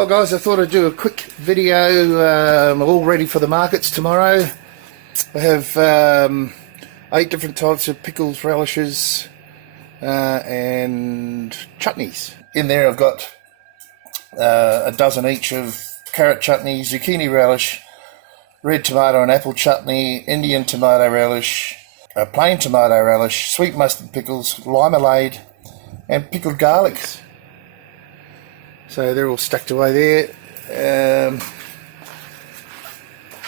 Well guys, I thought I'd do a quick video. I'm all ready for the markets tomorrow. I have 8 different types of pickles, relishes and chutneys. In there I've got a dozen each of carrot chutney, zucchini relish, red tomato and apple chutney, Indian tomato relish, a plain tomato relish, sweet mustard pickles, limeade and pickled garlics. So they're all stacked away there.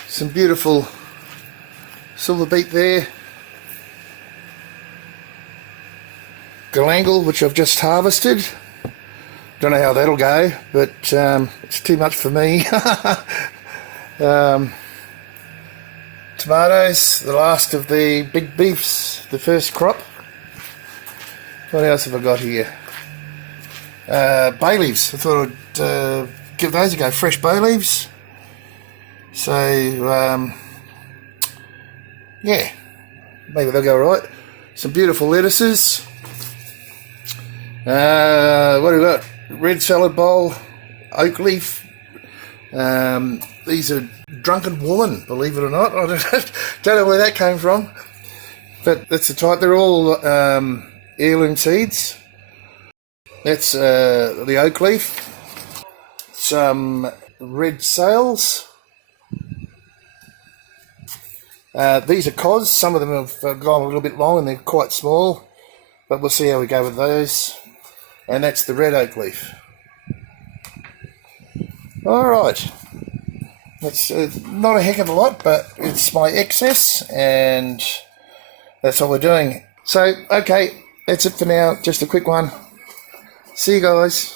Some beautiful silver beet there. Galangal, which I've just harvested. Don't know how that'll go, but it's too much for me. Tomatoes, the last of the big beefs, the first crop. What else have I got here? Bay leaves. I thought I'd give those a go. Fresh bay leaves. So, yeah, maybe they'll go right. Some beautiful lettuces. What have we got? Red salad bowl, oak leaf. These are drunken woman, believe it or not. I don't know where that came from, but that's the type. They're all heirloom seeds. That's the oak leaf. Some red sails. These are cos. Some of them have gone a little bit long and they're quite small, but we'll see how we go with those. And that's the red oak leaf. Alright. That's not a heck of a lot, but it's my excess, and that's all we're doing. So, okay, that's it for now. Just a quick one. See you guys.